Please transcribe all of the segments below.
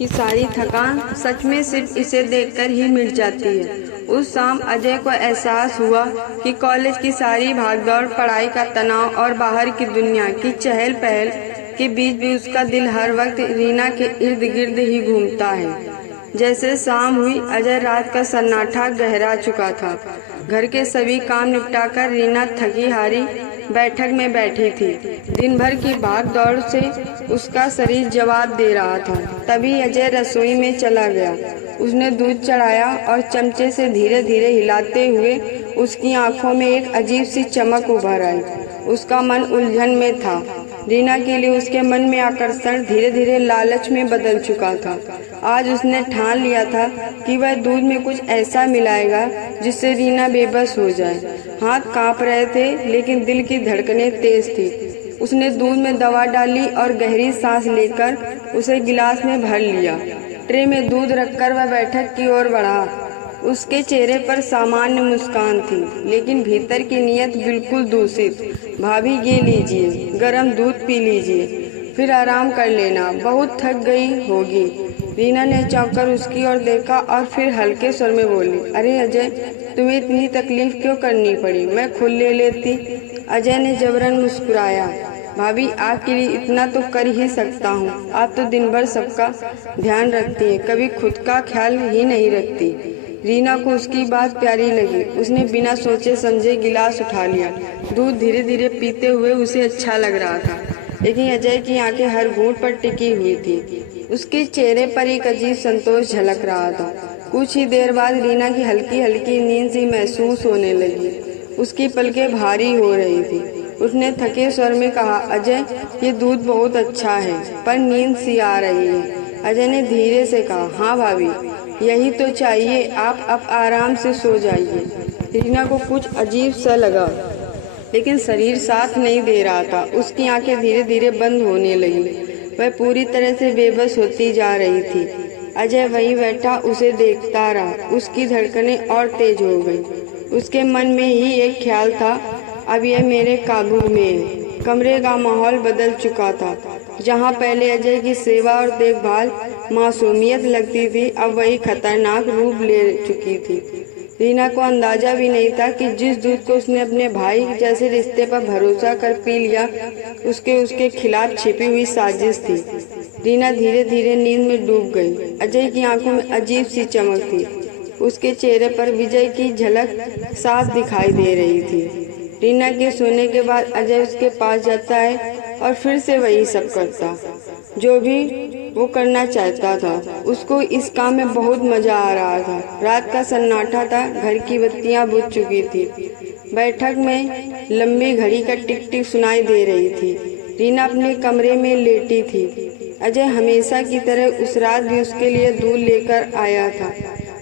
कि सारी थकान सच में सिर्फ इसे देखकर ही मिट जाती है। उस शाम अजय को एहसास हुआ कि कॉलेज की सारी भागदौड़, पढ़ाई का तनाव और बाहर की दुनिया की चहल पहल के बीच भी उसका दिल हर वक्त रीना के इर्द गिर्द ही घूमता है। जैसे शाम हुई, अजय रात का सन्नाटा गहरा चुका था। घर के सभी काम निपटाकर रीना थकी हारी बैठक में बैठी थी। दिन भर की भाग दौड़ से उसका शरीर जवाब दे रहा था। तभी अजय रसोई में चला गया। उसने दूध चढ़ाया और चमचे से धीरे धीरे हिलाते हुए उसकी आंखों में एक अजीब सी चमक उभर आई। उसका मन उलझन में था। रीना के लिए उसके मन में आकर्षण धीरे धीरे लालच में बदल चुका था। आज उसने ठान लिया था कि वह दूध में कुछ ऐसा मिलाएगा जिससे रीना बेबस हो जाए। हाथ कांप रहे थे लेकिन दिल की धड़कनें तेज थी। उसने दूध में दवा डाली और गहरी सांस लेकर उसे गिलास में भर लिया। ट्रे में दूध रखकर वह बैठक की ओर बढ़ा। उसके चेहरे पर सामान्य मुस्कान थी लेकिन भीतर की नीयत बिल्कुल दूषित। भाभी ये लीजिए, गरम दूध पी लीजिए, फिर आराम कर लेना, बहुत थक गई होगी। रीना ने चौंककर उसकी ओर देखा और फिर हल्के स्वर में बोली, अरे अजय, तुम्हें इतनी तकलीफ क्यों करनी पड़ी, मैं खुद ले लेती। अजय ने जबरन मुस्कुराया। भाभी, आपके लिए इतना तो कर ही सकता हूँ। आप तो दिन भर सबका ध्यान रखती हैं, कभी खुद का ख्याल ही नहीं रखती। रीना को उसकी बात प्यारी लगी। उसने बिना सोचे समझे गिलास उठा लिया। दूध धीरे धीरे पीते हुए उसे अच्छा लग रहा था, लेकिन अजय की आंखें हर घूंट पर टिकी हुई थी। उसके चेहरे पर एक अजीब संतोष झलक रहा था। कुछ ही देर बाद रीना की हल्की हल्की नींद सी महसूस होने लगी। उसकी पलकें भारी हो रही थी। उसने थके स्वर में कहा, अजय, ये दूध बहुत अच्छा है पर नींद सी आ रही है। अजय ने धीरे से कहा, हाँ भाभी, यही तो चाहिए, आप अब आराम से सो जाइए। रीना को कुछ अजीब सा लगा लेकिन शरीर साथ नहीं दे रहा था। उसकी आंखें धीरे धीरे बंद होने लगी। वह पूरी तरह से बेबस होती जा रही थी। अजय वहीं बैठा उसे देखता रहा। उसकी धड़कनें और तेज हो गई। उसके मन में ही एक ख्याल था, अब यह मेरे काबू में है। कमरे का माहौल बदल चुका था। जहाँ पहले अजय की सेवा और देखभाल मासूमियत लगती थी, अब वही खतरनाक रूप ले चुकी थी। रीना को अंदाजा भी नहीं था कि जिस दूध को उसने अपने भाई जैसे रिश्ते पर भरोसा कर पी लिया, उसके खिलाफ छिपी हुई साजिश थी। रीना धीरे धीरे नींद में डूब गई। अजय की आंखों में अजीब सी चमक थी। उसके चेहरे पर विजय की झलक साफ दिखाई दे रही थी। रीना के सोने के बाद अजय उसके पास जाता है और फिर से वही सब करता जो भी वो करना चाहता था। उसको इस काम में बहुत मजा आ रहा था। रात का सन्नाटा था, घर की बत्तियां बुझ चुकी थी। बैठक में लंबी घड़ी का टिक टिक सुनाई दे रही थी। रीना अपने कमरे में लेटी थी। अजय हमेशा की तरह उस रात भी उसके लिए दूध लेकर आया था,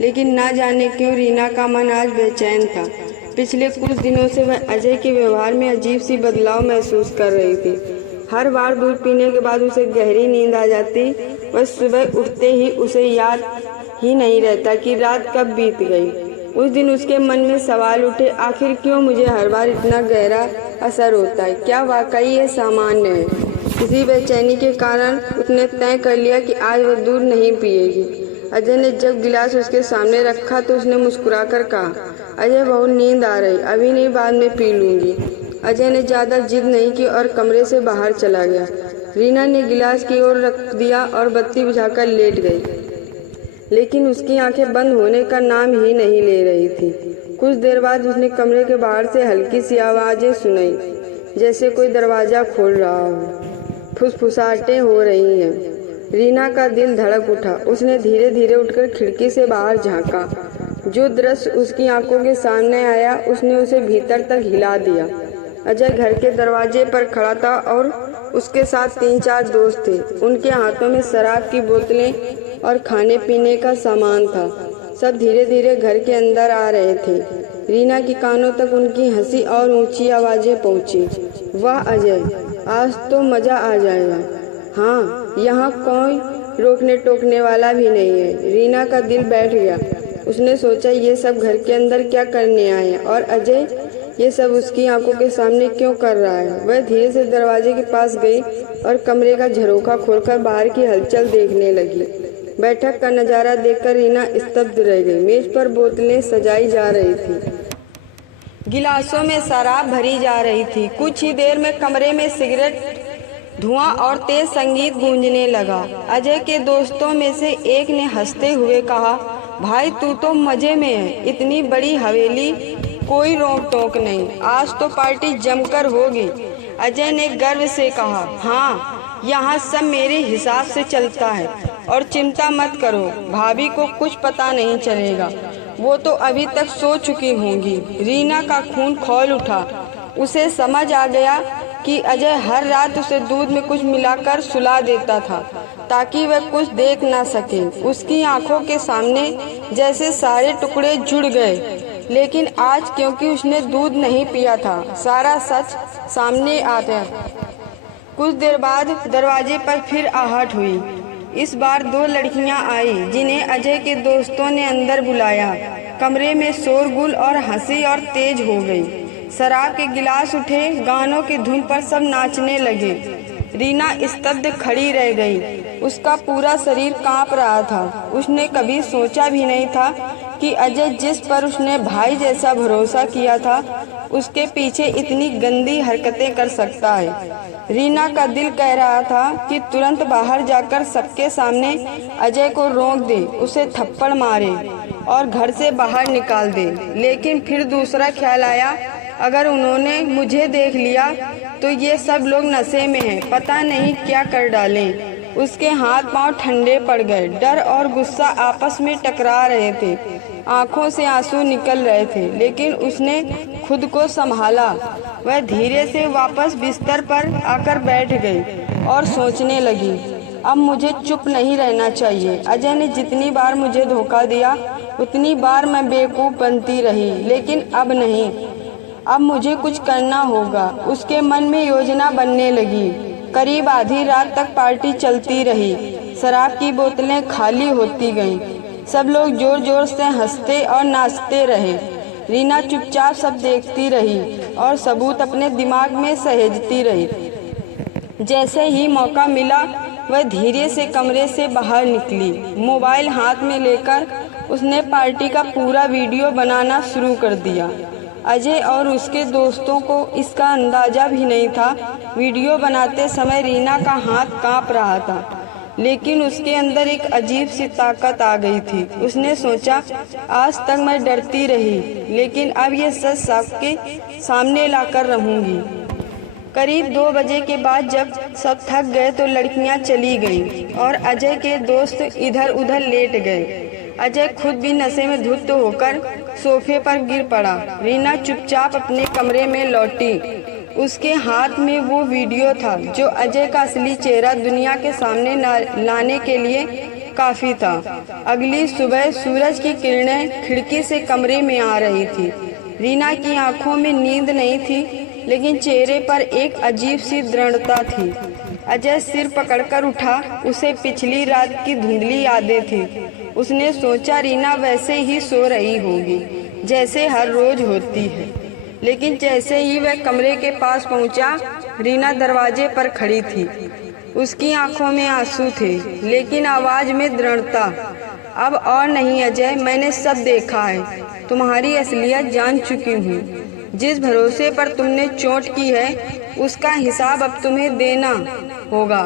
लेकिन ना जाने क्यों रीना का मन आज बेचैन था। पिछले कुछ दिनों से वह अजय के व्यवहार में अजीब सी बदलाव महसूस कर रही थी। हर बार दूध पीने के बाद उसे गहरी नींद आ जाती। वह सुबह उठते ही उसे याद ही नहीं रहता कि रात कब बीत गई। उस दिन उसके मन में सवाल उठे, आखिर क्यों मुझे हर बार इतना गहरा असर होता है? क्या वाकई ये सामान्य है? इसी बेचैनी के कारण उसने तय कर लिया कि आज वह दूध नहीं पिएगी। अजय ने जब गिलास उसके सामने रखा तो उसने मुस्कुराकर कहा, अजय, बहुत नींद आ रही, अभी नहीं, बाद में पी लूंगी। अजय ने ज्यादा जिद नहीं की और कमरे से बाहर चला गया। रीना ने गिलास की ओर रख दिया और बत्ती बुझाकर लेट गई, लेकिन उसकी आंखें बंद होने का नाम ही नहीं ले रही थी। कुछ देर बाद उसने कमरे के बाहर से हल्की सी आवाजें सुनाई, जैसे कोई दरवाजा खोल रहा हो। फुसफुसाहटें हो रही हैं। रीना का दिल धड़क उठा। उसने धीरे धीरे उठकर खिड़की से बाहर झांका। जो दृश्य उसकी आंखों के सामने आया उसने उसे भीतर तक हिला दिया। अजय घर के दरवाजे पर खड़ा था और उसके साथ 3-4 दोस्त थे। उनके हाथों में शराब की बोतलें और खाने पीने का सामान था। सब धीरे धीरे घर के अंदर आ रहे थे। रीना की कानों तक उनकी हंसी और ऊंची आवाजें पहुंची। वाह अजय, आज तो मजा आ जाएगा। हाँ, यहाँ कोई रोकने टोकने वाला भी नहीं है। रीना का दिल बैठ गया। उसने सोचा, ये सब घर के अंदर क्या करने आए हैं और अजय ये सब उसकी आंखों के सामने क्यों कर रहा है। वह धीरे से दरवाजे के पास गई और कमरे का झरोखा खोलकर बाहर की हलचल देखने लगी। बैठक का नज़ारा देखकर रीना स्तब्ध रह गई। मेज पर बोतलें सजाई जा रही थी, गिलासों में शराब भरी जा रही थी। कुछ ही देर में कमरे में सिगरेट धुआं और तेज संगीत गूंजने लगा। अजय के दोस्तों में से एक ने हंसते हुए कहा, भाई तू तो मजे में है, इतनी बड़ी हवेली, कोई रोक टोक नहीं, आज तो पार्टी जमकर होगी। अजय ने गर्व से कहा, हाँ यहाँ सब मेरे हिसाब से चलता है और चिंता मत करो, भाभी को कुछ पता नहीं चलेगा, वो तो अभी तक सो चुकी होंगी। रीना का खून खौल उठा। उसे समझ आ गया कि अजय हर रात उसे दूध में कुछ मिलाकर सुला देता था ताकि वह कुछ देख ना सके। उसकी आंखों के सामने जैसे सारे टुकड़े जुड़ गए, लेकिन आज क्योंकि उसने दूध नहीं पिया था, सारा सच सामने आ गया। कुछ देर बाद दरवाजे पर फिर आहट हुई। इस बार 2 लड़कियां आई जिन्हें अजय के दोस्तों ने अंदर बुलाया। कमरे में शोरगुल और हंसी और तेज हो गई। शराब के गिलास उठे, गानों की धुन पर सब नाचने लगे। रीना स्तब्ध खड़ी रह गई। उसका पूरा शरीर कांप रहा था। उसने कभी सोचा भी नहीं था कि अजय जिस पर उसने भाई जैसा भरोसा किया था, उसके पीछे इतनी गंदी हरकतें कर सकता है। रीना का दिल कह रहा था कि तुरंत बाहर जाकर सबके सामने अजय को रोक दे, उसे थप्पड़ मारे और घर से बाहर निकाल दे। लेकिन फिर दूसरा ख्याल आया, अगर उन्होंने मुझे देख लिया तो ये सब लोग नशे में हैं, पता नहीं क्या कर डालें। उसके हाथ पांव ठंडे पड़ गए। डर और गुस्सा आपस में टकरा रहे थे। आंखों से आंसू निकल रहे थे, लेकिन उसने खुद को संभाला। वह धीरे से वापस बिस्तर पर आकर बैठ गई और सोचने लगी, अब मुझे चुप नहीं रहना चाहिए। अजय ने जितनी बार मुझे धोखा दिया उतनी बार मैं बेवकूफ़ बनती रही, लेकिन अब नहीं, अब मुझे कुछ करना होगा। उसके मन में योजना बनने लगी। करीब आधी रात तक पार्टी चलती रही। शराब की बोतलें खाली होती गईं। सब लोग जोर जोर से हंसते और नाचते रहे। रीना चुपचाप सब देखती रही और सबूत अपने दिमाग में सहेजती रही। जैसे ही मौका मिला वह धीरे से कमरे से बाहर निकली। मोबाइल हाथ में लेकर उसने पार्टी का पूरा वीडियो बनाना शुरू कर दिया। अजय और उसके दोस्तों को इसका अंदाजा भी नहीं था। वीडियो बनाते समय रीना का हाथ कांप रहा था, लेकिन उसके अंदर एक अजीब सी ताकत आ गई थी। उसने सोचा, आज तक मैं डरती रही, लेकिन अब ये सच सबके सामने लाकर रहूंगी। करीब 2 बजे के बाद जब सब थक गए तो लड़कियां चली गईं और अजय के दोस्त इधर उधर लेट गए। अजय खुद भी नशे में धुत होकर सोफे पर गिर पड़ा। रीना चुपचाप अपने कमरे में लौटी। उसके हाथ में वो वीडियो था जो अजय का असली चेहरा दुनिया के सामने लाने के लिए काफी था। अगली सुबह सूरज की किरणें खिड़की से कमरे में आ रही थी। रीना की आंखों में नींद नहीं थी, लेकिन चेहरे पर एक अजीब सी दृढ़ता थी। अजय सिर पकड़कर उठा। उसे पिछली रात की धुंधली यादें थी। उसने सोचा रीना वैसे ही सो रही होगी जैसे हर रोज होती है। लेकिन जैसे ही वह कमरे के पास पहुंचा, रीना दरवाजे पर खड़ी थी। उसकी आंखों में आंसू थे, लेकिन आवाज में दृढ़ता। अब और नहीं अजय, मैंने सब देखा है। तुम्हारी असलियत जान चुकी हूँ। जिस भरोसे पर तुमने चोट की है उसका हिसाब अब तुम्हें देना होगा।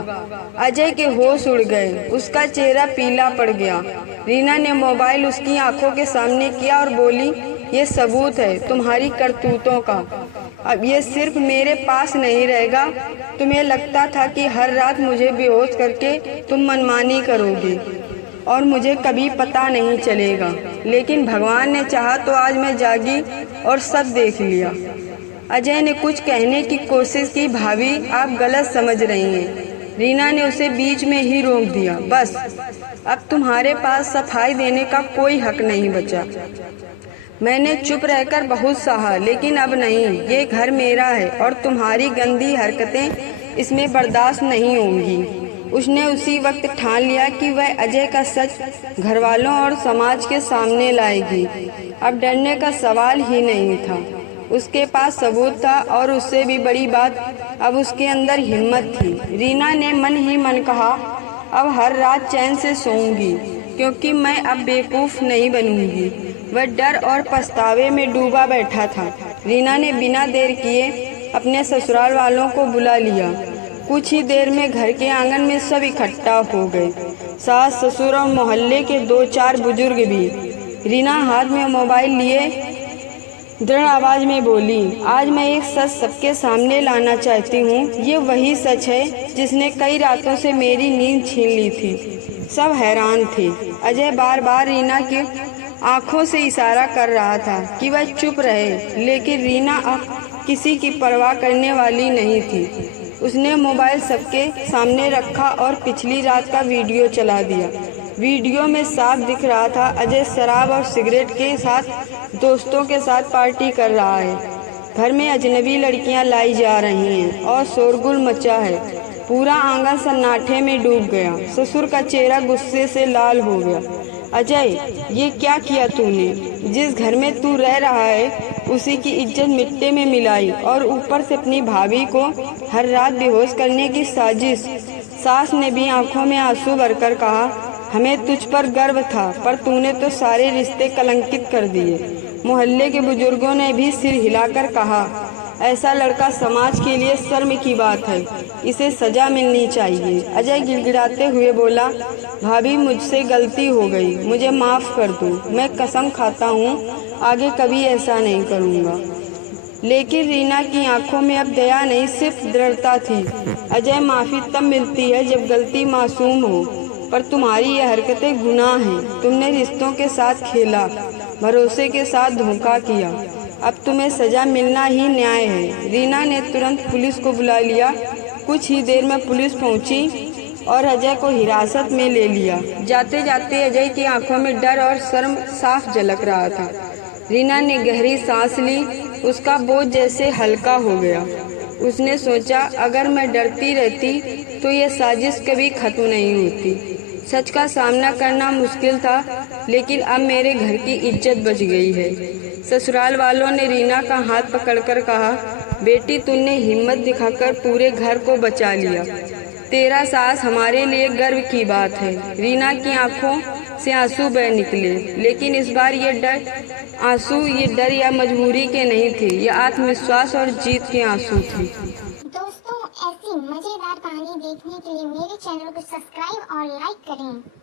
अजय के होश उड़ गए। उसका चेहरा पीला पड़ गया। रीना ने मोबाइल उसकी आंखों के सामने किया और बोली, ये सबूत है तुम्हारी करतूतों का। अब ये सिर्फ मेरे पास नहीं रहेगा। तुम्हें लगता था कि हर रात मुझे बेहोश करके तुम मनमानी करोगी और मुझे कभी पता नहीं चलेगा, लेकिन भगवान ने चाहा तो आज मैं जागी और सब देख लिया। अजय ने कुछ कहने की कोशिश की। भाभी, आप गलत समझ रही हैं। रीना ने उसे बीच में ही रोक दिया। बस, अब तुम्हारे पास सफाई देने का कोई हक नहीं बचा। मैंने चुप रहकर बहुत सहा, लेकिन अब नहीं। ये घर मेरा है और तुम्हारी गंदी हरकतें इसमें बर्दाश्त नहीं होंगी। उसने उसी वक्त ठान लिया कि वह अजय का सच घर वालों और समाज के सामने लाएगी। अब डरने का सवाल ही नहीं था। उसके पास सबूत था और उससे भी बड़ी बात, अब उसके अंदर हिम्मत थी। रीना ने मन ही मन कहा, अब हर रात चैन से सोऊंगी, क्योंकि मैं अब बेवकूफ़ नहीं बनूंगी। वह डर और पछतावे में डूबा बैठा था। रीना ने बिना देर किए अपने ससुराल वालों को बुला लिया। कुछ ही देर में घर के आंगन में सब इकट्ठा हो गए, सास, ससुर और मोहल्ले के 2-4 बुजुर्ग भी। रीना हाथ में मोबाइल लिए दृढ़ आवाज में बोली, आज मैं एक सच सबके सामने लाना चाहती हूँ। ये वही सच है जिसने कई रातों से मेरी नींद छीन ली थी। सब हैरान थे। अजय बार बार रीना की आंखों से इशारा कर रहा था कि वह चुप रहे, लेकिन रीना अब किसी की परवाह करने वाली नहीं थी। उसने मोबाइल सबके सामने रखा और पिछली रात का वीडियो चला दिया। वीडियो में साफ दिख रहा था अजय शराब और सिगरेट के साथ दोस्तों के साथ पार्टी कर रहा है। घर में अजनबी लड़कियां लाई जा रही हैं और शोरगुल मचा है। पूरा आंगन सन्नाटे में डूब गया। ससुर का चेहरा गुस्से से लाल हो गया। अजय, ये क्या किया तूने? जिस घर में तू रह रहा है उसी की इज्जत मिट्टी में मिलाई और ऊपर से अपनी भाभी को हर रात बेहोश करने की साजिश। सास ने भी आंखों में आंसू भरकर कहा, हमें तुझ पर गर्व था, पर तूने तो सारे रिश्ते कलंकित कर दिए। मोहल्ले के बुजुर्गों ने भी सिर हिलाकर कहा, ऐसा लड़का समाज के लिए शर्म की बात है, इसे सजा मिलनी चाहिए। अजय गिड़गिड़ाते हुए बोला, भाभी मुझसे गलती हो गई, मुझे माफ़ कर दो। मैं कसम खाता हूँ आगे कभी ऐसा नहीं करूँगा। लेकिन रीना की आंखों में अब दया नहीं, सिर्फ दृढ़ता थी। अजय, माफ़ी तब मिलती है जब गलती मासूम हो, पर तुम्हारी ये हरकतें गुनाह हैं। तुमने रिश्तों के साथ खेला, भरोसे के साथ धोखा किया। अब तुम्हें सजा मिलना ही न्याय है। रीना ने तुरंत पुलिस को बुला लिया। कुछ ही देर में पुलिस पहुंची और अजय को हिरासत में ले लिया। जाते जाते अजय की आंखों में डर और शर्म साफ झलक रहा था। रीना ने गहरी सांस ली, उसका बोझ जैसे हल्का हो गया। उसने सोचा, अगर मैं डरती रहती तो ये साजिश कभी खत्म नहीं होती। सच का सामना करना मुश्किल था, लेकिन अब मेरे घर की इज्जत बच गई है। ससुराल वालों ने रीना का हाथ पकड़कर कहा, बेटी, तूने हिम्मत दिखाकर पूरे घर को बचा लिया। तेरा साहस हमारे लिए गर्व की बात है। रीना की आंखों से आंसू बह निकले, लेकिन इस बार ये डर या मजबूरी के नहीं थे, ये आत्मविश्वास और जीत के आंसू थे। दोस्तों, ऐसी मजेदार कहानी देखने के लिए मेरे चैनल को सब्सक्राइब और लाइक करें।